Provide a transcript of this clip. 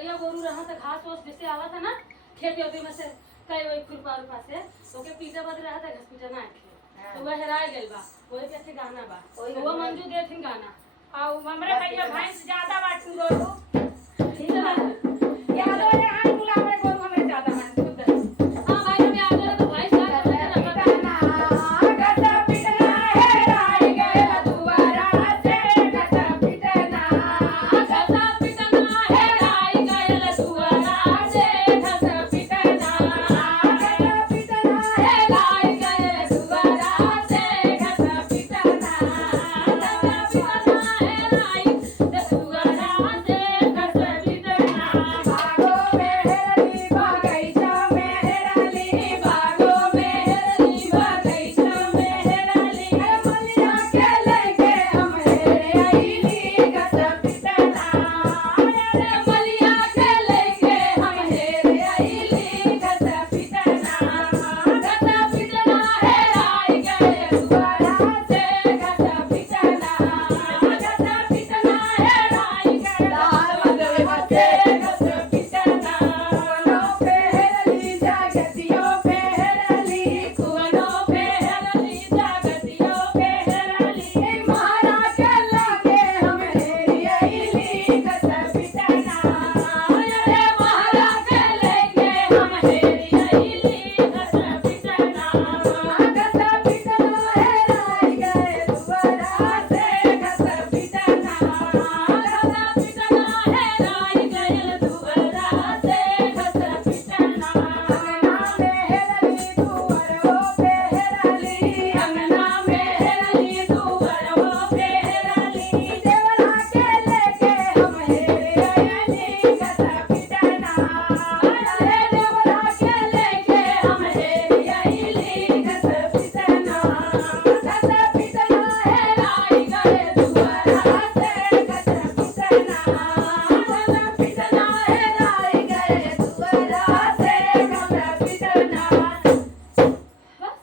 गैया गोरू रहा था घास वास जैसे आवा था ना खेती होती में से कई वही खुरपा उरपा से तो के पीछे बद रहा था घास पीछे ना थे तो वह हेराय गेल बा वही के अच्छे गाना बा तो वो मंजू देथिन गाना और हमरे भैया भैंस ज्यादा बाटू रोहू